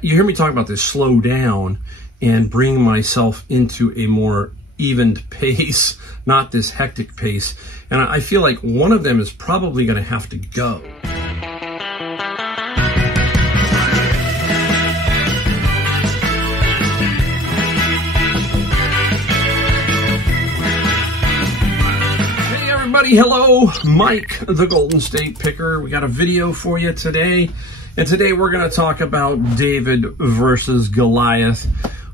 you hear me talk about this slow down and bring myself into a more evened pace, not this hectic pace. And I feel like one of them is probably going to have to go. Hey everybody, hello, Mike, the Golden State Picker. We got a video for you today. And today we're going to talk about David versus Goliath.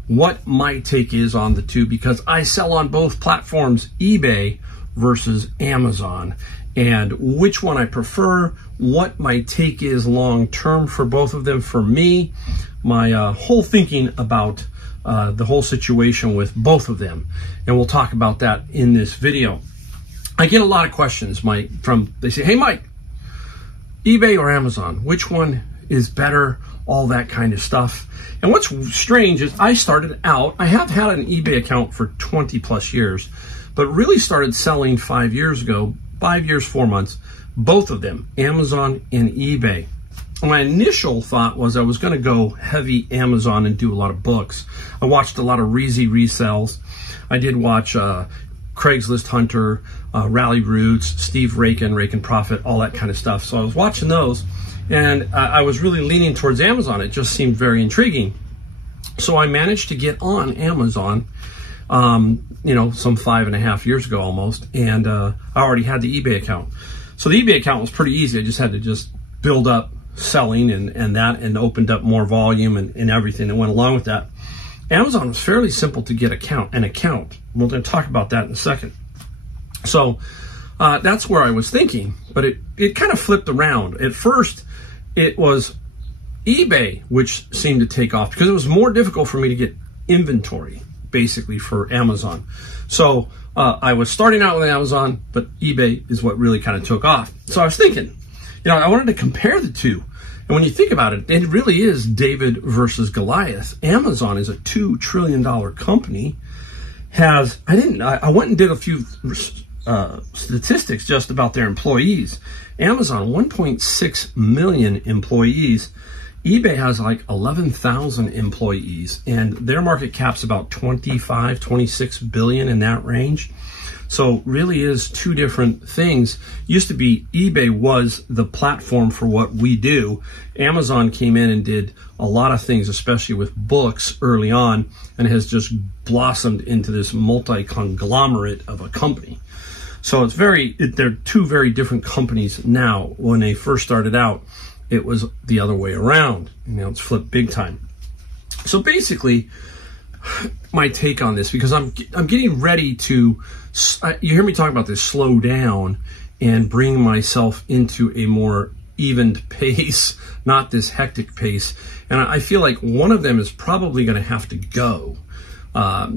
What my take is on the two, because I sell on both platforms, eBay versus Amazon, and which one I prefer, what my take is long term for both of them. For me, my whole thinking about the whole situation with both of them, and we'll talk about that in this video. I get a lot of questions, Mike, they say, hey Mike, eBay or Amazon, which one is better, all that kind of stuff. And what's strange is I started out, I have had an eBay account for 20 plus years, but really started selling 5 years ago, 5 years, 4 months, both of them, Amazon and eBay. My initial thought was I was going to go heavy Amazon and do a lot of books. I watched a lot of Reezy resells. I did watch Craigslist Hunter, Rally Roots, Steve Rake and Profit, all that kind of stuff. So I was watching those. And I was really leaning towards Amazon. It just seemed very intriguing. So I managed to get on Amazon, you know, some 5.5 years ago almost. And I already had the eBay account. So the eBay account was pretty easy. I just had to build up selling and opened up more volume and everything that went along with that. Amazon was fairly simple to get an account. We're going to talk about that in a second. So that's where I was thinking, but it kind of flipped around. At first, it was eBay which seemed to take off because it was more difficult for me to get inventory, basically, for Amazon. So I was starting out with Amazon, but eBay is what really kind of took off. So I was thinking, you know, I wanted to compare the two. And when you think about it, it really is David versus Goliath. Amazon is a $2 trillion company. I went and did a few statistics just about their employees. Amazon, 1.6 million employees. eBay has like 11,000 employees, and their market cap's about 26 billion, in that range. So really is two different things. Used to be eBay was the platform for what we do. Amazon came in and did a lot of things, especially with books early on, and has just blossomed into this multi-conglomerate of a company. So they're two very different companies now. When they first started out, it was the other way around. You know, it's flipped big time. So basically, my take on this, because I'm getting ready to, you hear me talk about this slow down and bring myself into a more evened pace, not this hectic pace. And I feel like one of them is probably going to have to go.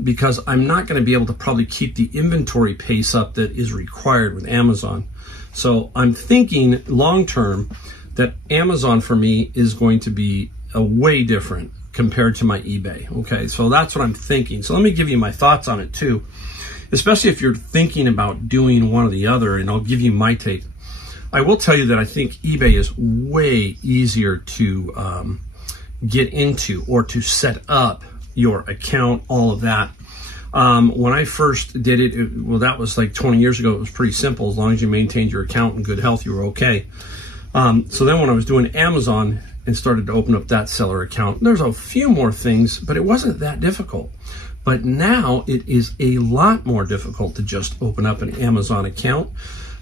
Because I'm not going to be able to probably keep the inventory pace up that is required with Amazon. So I'm thinking long term that Amazon for me is going to be a way different compared to my eBay. Okay, so that's what I'm thinking. So let me give you my thoughts on it too, especially if you're thinking about doing one or the other, and I'll give you my take. I will tell you that I think eBay is way easier to get into or to set up your account, all of that. When I first did it, well, that was like 20 years ago. It was pretty simple. As long as you maintained your account in good health, you were okay. So then when I was doing Amazon and started to open up that seller account, there's a few more things, but it wasn't that difficult. But now it is a lot more difficult to just open up an Amazon account.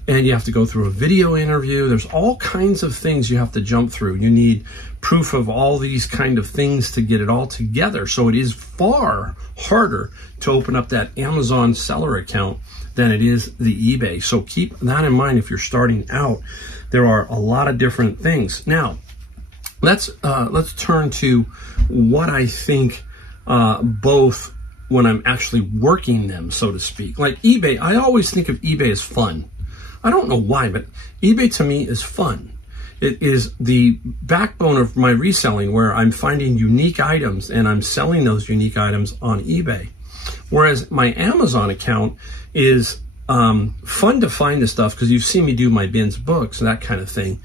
And you have to go through a video interview. There's all kinds of things you have to jump through. You need proof of all these kind of things to get it all together. So it is far harder to open up that Amazon seller account than it is the eBay. So keep that in mind if you're starting out. There are a lot of different things. Now, let's turn to what I think both when I'm actually working them, so to speak. Like eBay, I always think of eBay as fun. I don't know why, but eBay to me is fun. It is the backbone of my reselling, where I'm finding unique items and I'm selling those unique items on eBay. Whereas my Amazon account is fun to find the stuff because you've seen me do my bins books and that kind of thing.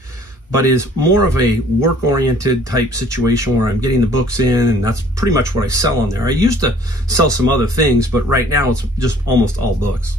but is more of a work-oriented type situation where I'm getting the books in, and that's pretty much what I sell on there. I used to sell some other things, but right now it's just almost all books.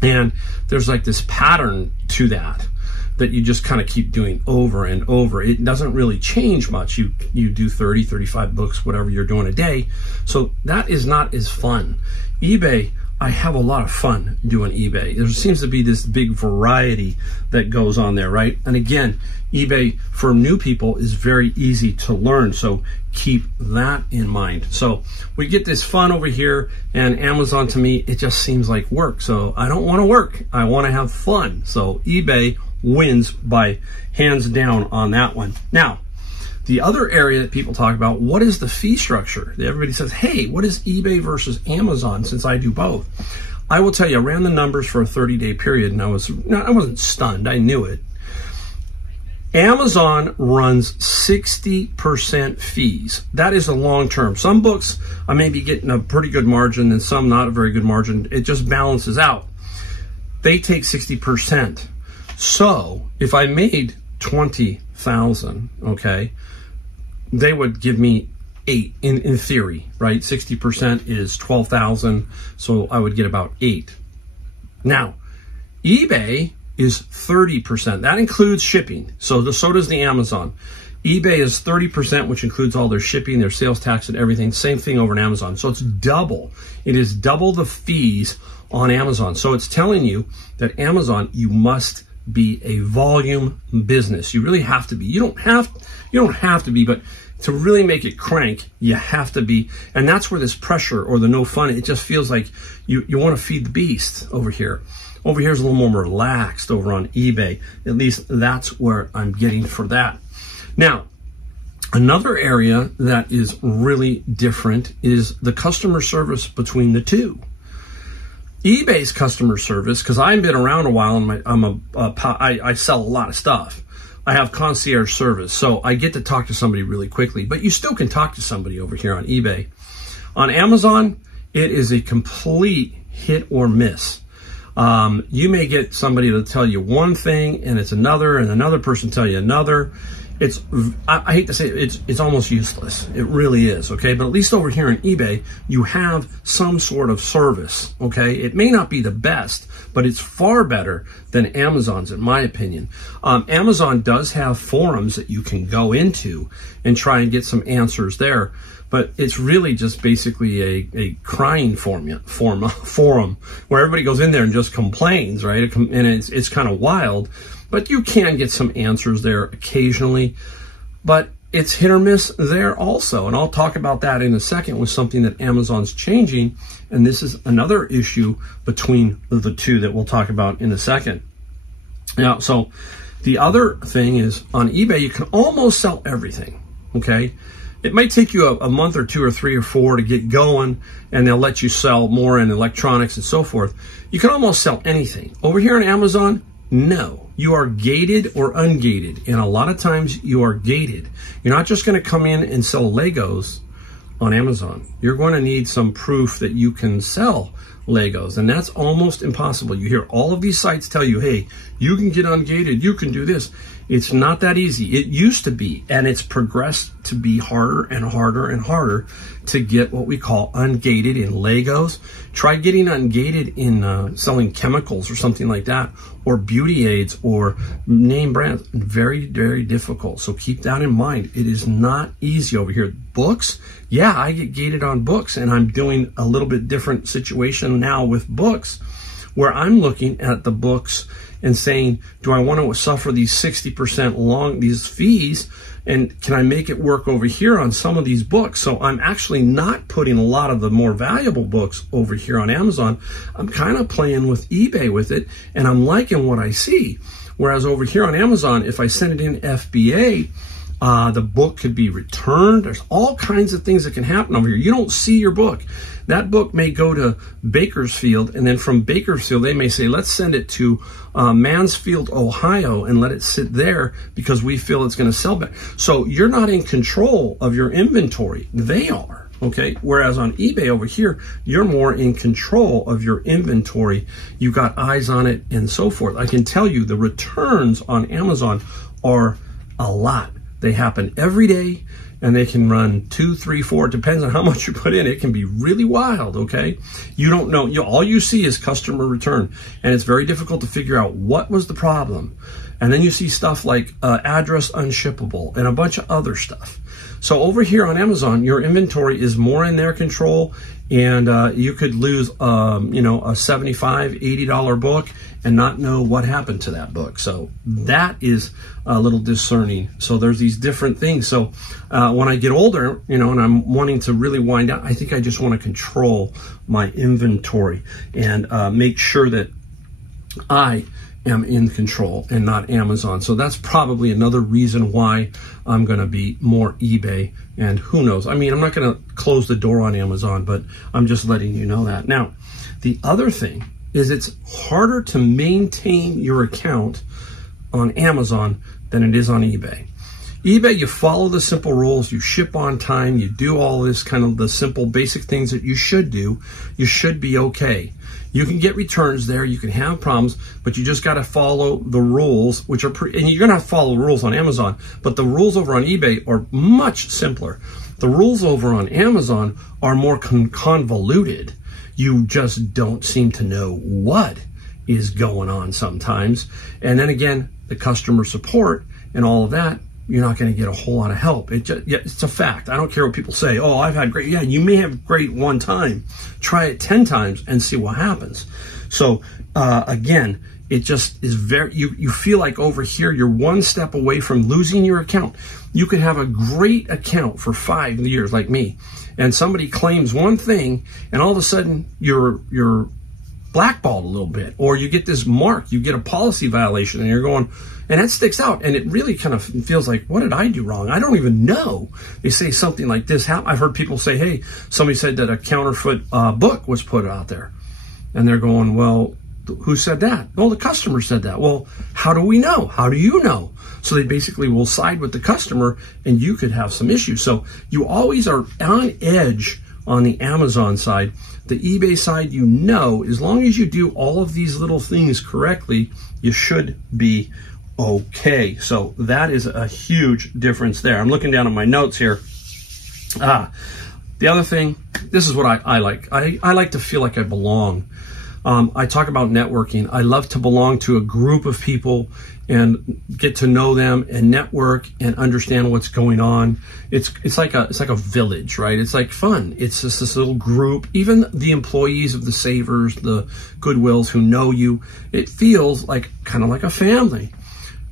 And there's like this pattern to that you just kind of keep doing over and over. It doesn't really change much. You do 30, 35 books, whatever you're doing a day. So that is not as fun. eBay, I have a lot of fun doing eBay. There seems to be this big variety that goes on there, right? And again, eBay for new people is very easy to learn, so keep that in mind. So we get this fun over here, and Amazon, to me, it just seems like work. So I don't want to work. I want to have fun. So eBay wins by hands down on that one. Now, the other area that people talk about, what is the fee structure? Everybody says, hey, what is eBay versus Amazon, since I do both? I will tell you, I ran the numbers for a 30-day period, and I wasn't stunned. I knew it. Amazon runs 60% fees. That is a long term. Some books, I may be getting a pretty good margin, and some not a very good margin. It just balances out. They take 60%. So if I made 20,000, okay, they would give me 8 in theory, right? 60% is 12,000, so I would get about 8. Now, eBay is 30%. That includes shipping. So does the Amazon. eBay is 30%, which includes all their shipping, their sales tax, and everything. Same thing over in Amazon. So it's double. It is double the fees on Amazon. So it's telling you that Amazon, you must be a volume business. You really have to be. You don't have to be, but to really make it crank, you have to be. And that's where this pressure or the no fun, it just feels like you want to feed the beast over here. Over here is a little more relaxed over on eBay. At least that's where I'm getting for that. Now, another area that is really different is the customer service between the two. eBay's customer service, because I've been around a while and I sell a lot of stuff. I have concierge service, so I get to talk to somebody really quickly, but you still can talk to somebody over here on eBay. On Amazon, it is a complete hit or miss. You may get somebody to tell you one thing and it's another, and another person tell you another. I hate to say it, it's almost useless. It really is, okay? But at least over here on eBay, you have some sort of service, okay? It may not be the best, but it's far better than Amazon's, in my opinion. Amazon does have forums that you can go into and try and get some answers there, but it's really just basically a crying forum where everybody goes in there and just complains, right? And it's kind of wild. But you can get some answers there occasionally, but it's hit or miss there also. And I'll talk about that in a second with something that Amazon's changing. And this is another issue between the two that we'll talk about in a second. Now, so the other thing is on eBay, you can almost sell everything, okay? It might take you a month or 2 or 3 or 4 to get going, and they'll let you sell more in electronics and so forth. You can almost sell anything. Over here on Amazon, no. You are gated or ungated, and a lot of times you are gated. You're not just going to come in and sell Legos on Amazon. You're going to need some proof that you can sell Legos, and that's almost impossible. You hear all of these sites tell you, hey, you can get ungated, you can do this. It's not that easy. It used to be, and it's progressed to be harder and harder and harder to get what we call ungated in Legos. Try getting ungated in selling chemicals or something like that, or beauty aids or name brands. Very, very difficult. So keep that in mind. It is not easy over here. Books, yeah, I get gated on books, and I'm doing a little bit different situation now with books where I'm looking at the books and saying, do I want to suffer these 60% these fees? And can I make it work over here on some of these books? So I'm actually not putting a lot of the more valuable books over here on Amazon. I'm kind of playing with eBay with it, and I'm liking what I see. Whereas over here on Amazon, if I send it in FBA, the book could be returned. There's all kinds of things that can happen over here. You don't see your book. That book may go to Bakersfield, and then from Bakersfield, they may say, let's send it to Mansfield, Ohio, and let it sit there because we feel it's going to sell better. So you're not in control of your inventory. They are, okay? Whereas on eBay over here, you're more in control of your inventory. You got eyes on it and so forth. I can tell you the returns on Amazon are a lot. They happen every day, and they can run 2, 3, 4. It depends on how much you put in. It can be really wild, okay? You don't know. All you see is customer return, and it's very difficult to figure out what was the problem. And then you see stuff like address unshippable and a bunch of other stuff. So over here on Amazon, your inventory is more in their control, and you could lose, a $75, $80 book and not know what happened to that book. So that is a little discerning. So there's these different things. So when I get older, and I'm wanting to really wind down, I think I just want to control my inventory and make sure that I am in control and not Amazon. So that's probably another reason why I'm going to be more eBay. And who knows? I mean, I'm not going to close the door on Amazon, but I'm just letting you know that. Now, the other thing is it's harder to maintain your account on Amazon than it is on eBay. eBay, you follow the simple rules, you ship on time, you do all this kind of the simple basic things that you should do, you should be okay. You can get returns there, you can have problems, but you just got to follow the rules, which are and you're going to have to follow the rules on Amazon, but the rules over on eBay are much simpler. The rules over on Amazon are more convoluted. You just don't seem to know what is going on sometimes. And then again, the customer support and all of that, you're not going to get a whole lot of help. It's a fact. I don't care what people say. Oh, I've had great. Yeah, you may have great one time. Try it 10 times and see what happens. So again, it just is very, you feel like over here, you're one step away from losing your account. You could have a great account for 5 years like me, and somebody claims one thing, and all of a sudden you're blackballed a little bit, or you get this mark, you get a policy violation, and you're going, and that sticks out, and it really kind of feels like, what did I do wrong? I don't even know. They say something like this. I've heard people say, hey, somebody said that a counterfeit book was put out there, and they're going, well, who said that? Well, the customer said that. Well, how do we know? How do you know? So they basically will side with the customer, and you could have some issues. So you always are on edge on the Amazon side. The eBay side, as long as you do all of these little things correctly, you should be okay. So that is a huge difference there. I'm looking down at my notes here. The other thing, this is what I like. I like to feel like I belong. I talk about networking. I love to belong to a group of people and get to know them and network and understand what's going on. It's like a village, right? It's like fun. It's just this little group. Even the employees of the Savers, the Goodwills who know you, it feels like kind of like a family.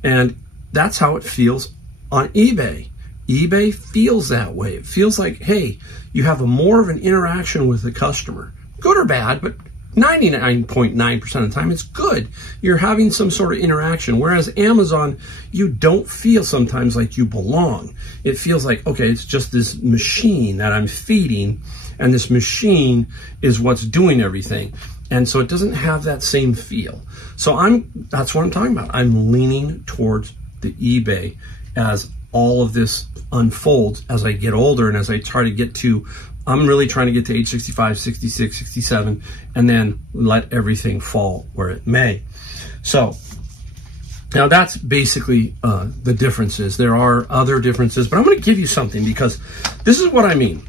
And that's how it feels on eBay. eBay feels that way. It feels like, hey, you have more of an interaction with the customer, good or bad, but 99.9% of the time, it's good. You're having some sort of interaction. Whereas Amazon, you don't feel sometimes like you belong. It feels like, okay, it's just this machine that I'm feeding, and this machine is what's doing everything. And so it doesn't have that same feel. So that's what I'm talking about. I'm leaning towards the eBay as all of this unfolds as I get older and as I try to get to, I'm really trying to get to age 65, 66, 67, and then let everything fall where it may. So now that's basically the differences. There are other differences, but I'm going to give you something because this is what I mean.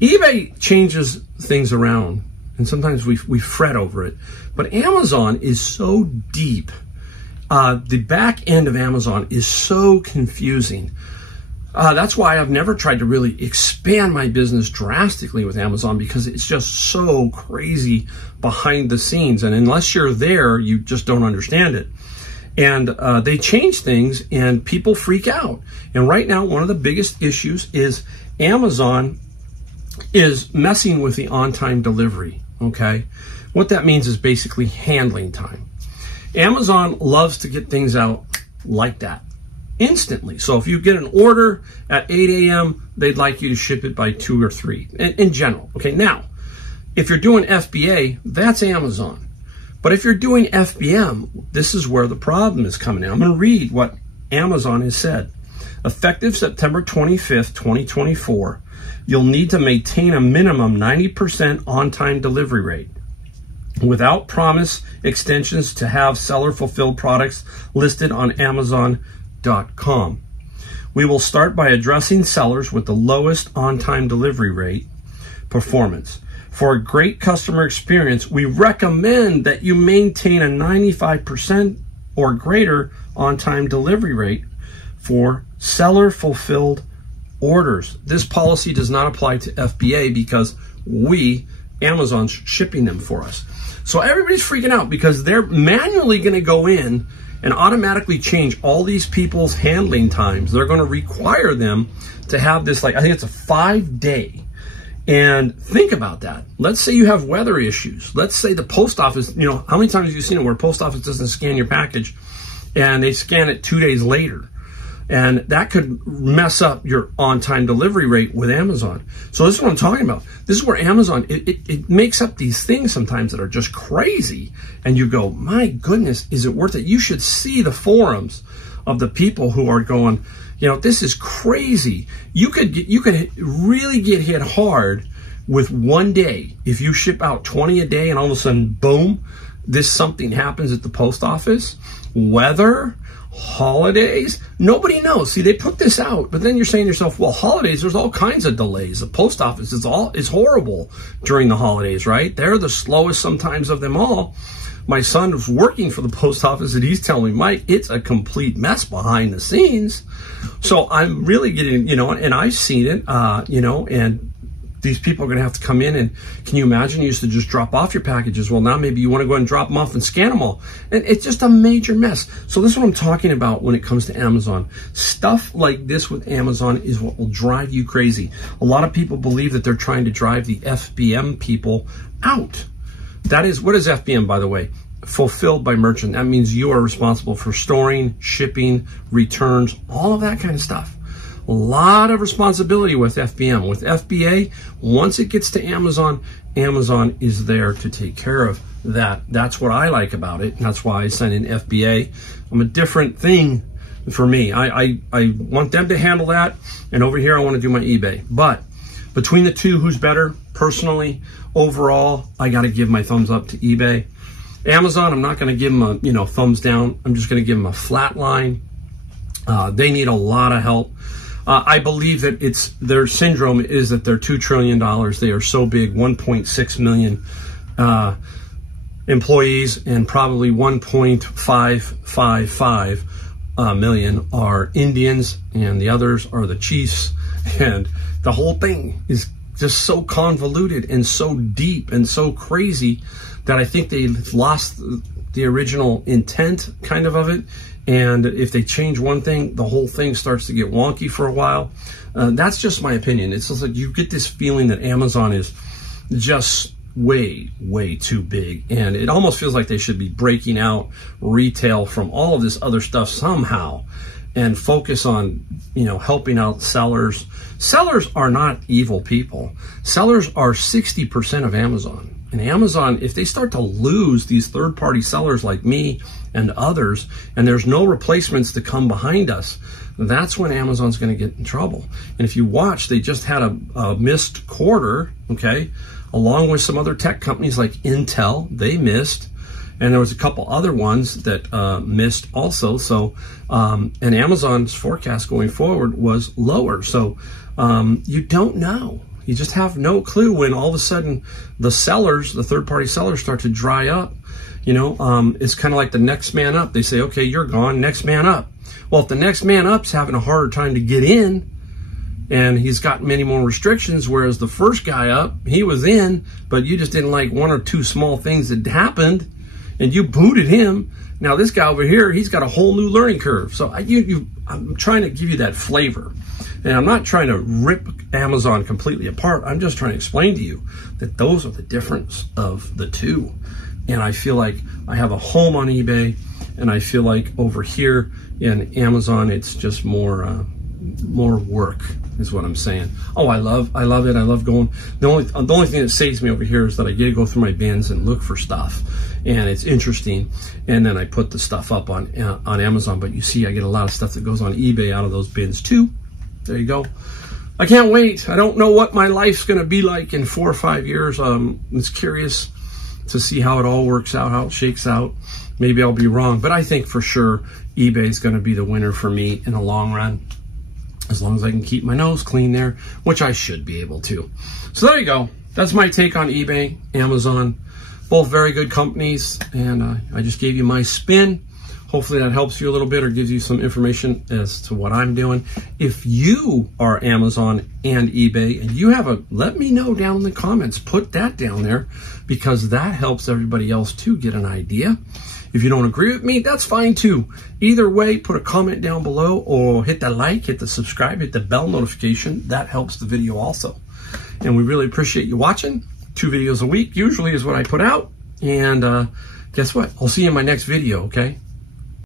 eBay changes things around, and sometimes we fret over it, but Amazon is so deep. The back end of Amazon is so confusing. That's why I've never tried to really expand my business drastically with Amazon, because it's just so crazy behind the scenes. And unless you're there, you just don't understand it. And they change things and people freak out. And right now, one of the biggest issues is Amazon is messing with the on-time delivery, okay? What that means is basically handling time. Amazon loves to get things out like that, instantly. So if you get an order at 8 a.m., they'd like you to ship it by 2 or 3 in general. Okay, now, if you're doing FBA, that's Amazon. But if you're doing FBM, this is where the problem is coming in. I'm going to read what Amazon has said. Effective September 25th, 2024, you'll need to maintain a minimum 90% on-time delivery rate. Without promise extensions to have seller-fulfilled products listed on Amazon eBay.com. We will start by addressing sellers with the lowest on-time delivery rate performance. For a great customer experience, we recommend that you maintain a 95% or greater on-time delivery rate for seller-fulfilled orders. This policy does not apply to FBA because Amazon's shipping them for us. So everybody's freaking out because they're manually going to go in and automatically change all these people's handling times. They're going to require them to have this, like, I think it's a 5-day. And think about that. Let's say you have weather issues. Let's say the post office, you know, how many times have you seen it where post office doesn't scan your package and they scan it 2 days later? And that could mess up your on-time delivery rate with Amazon. So this is what I'm talking about. This is where Amazon, it makes up these things sometimes that are just crazy. And you go, my goodness, is it worth it? You should see the forums of the people who are going, you know, this is crazy. You could really get hit hard with 1 day. If you ship out 20 a day and all of a sudden, boom, something happens at the post office. Weather, holidays, nobody knows. See, they put this out, but then you're saying to yourself, well, holidays, there's all kinds of delays. The post office is horrible during the holidays, right? They're the slowest sometimes of them all. My son was working for the post office and he's telling me, Mike, it's a complete mess behind the scenes. So I'm really getting, you know, and I've seen it, you know, and these people are going to have to come in and can you imagine you used to just drop off your packages? Well, now maybe you want to go and drop them off and scan them all. And it's just a major mess. So this is what I'm talking about when it comes to Amazon. Stuff like this with Amazon is what will drive you crazy. A lot of people believe that they're trying to drive the FBM people out. That is, what is FBM, by the way? Fulfilled by merchant. That means you are responsible for storing, shipping, returns, all of that kind of stuff. A lot of responsibility with FBM. With FBA, once it gets to Amazon, Amazon is there to take care of that. That's what I like about it. And that's why I send in FBA. I'm a different thing for me. I want them to handle that. And over here, I want to do my eBay. But between the two, who's better? Personally, overall, I got to give my thumbs up to eBay. Amazon, I'm not going to give them a, you know, thumbs down. I'm just going to give them a flat line. They need a lot of help. I believe that their syndrome is that they're $2 trillion. They are so big, 1.6 million employees, and probably 1.555 million are Indians, and the others are the chiefs. And the whole thing is just so convoluted and so deep and so crazy that I think they lost the original intent kind of it. And if they change one thing, the whole thing starts to get wonky for a while. That's just my opinion. It's just like you get this feeling that Amazon is just way, way too big. And it almost feels like they should be breaking out retail from all of this other stuff somehow and focus on, you know, helping out sellers. Sellers are not evil people. Sellers are 60% of Amazon. And Amazon, if they start to lose these third-party sellers like me and others, and there's no replacements to come behind us, that's when Amazon's going to get in trouble. And if you watch, they just had a missed quarter, okay, along with some other tech companies like Intel, they missed. And there was a couple other ones that missed also. So, and Amazon's forecast going forward was lower. So you don't know. You just have no clue when all of a sudden the sellers, the third-party sellers, start to dry up. You know, it's kind of like the next man up. They say, okay, you're gone, next man up. Well, if the next man up's having a harder time to get in and he's got many more restrictions, whereas the first guy up, he was in, but you just didn't like one or two small things that happened and you booted him. Now this guy over here, he's got a whole new learning curve. So I'm trying to give you that flavor. And I'm not trying to rip Amazon completely apart. I'm just trying to explain to you that those are the difference of the two. And I feel like I have a home on eBay, and I feel like over here in Amazon, it's just more work is what I'm saying. Oh, I love it. I love going. The only thing that saves me over here is that I get to go through my bins and look for stuff, and it's interesting. And then I put the stuff up on Amazon. But you see, I get a lot of stuff that goes on eBay out of those bins too. There you go. I can't wait. I don't know what my life's going to be like in 4 or 5 years. I'm curious to see how it all works out, how it shakes out. Maybe I'll be wrong, but I think for sure eBay is going to be the winner for me in the long run, as long as I can keep my nose clean there, which I should be able to. So there you go. That's my take on eBay, Amazon. Both very good companies, and I just gave you my spin. Hopefully that helps you a little bit or gives you some information as to what I'm doing. If you are Amazon and eBay and you have let me know down in the comments. Put that down there because that helps everybody else too get an idea. If you don't agree with me, that's fine too. Either way, put a comment down below or hit the like, hit the subscribe, hit the bell notification. That helps the video also. And we really appreciate you watching. 2 videos a week usually is what I put out. And guess what? I'll see you in my next video, okay?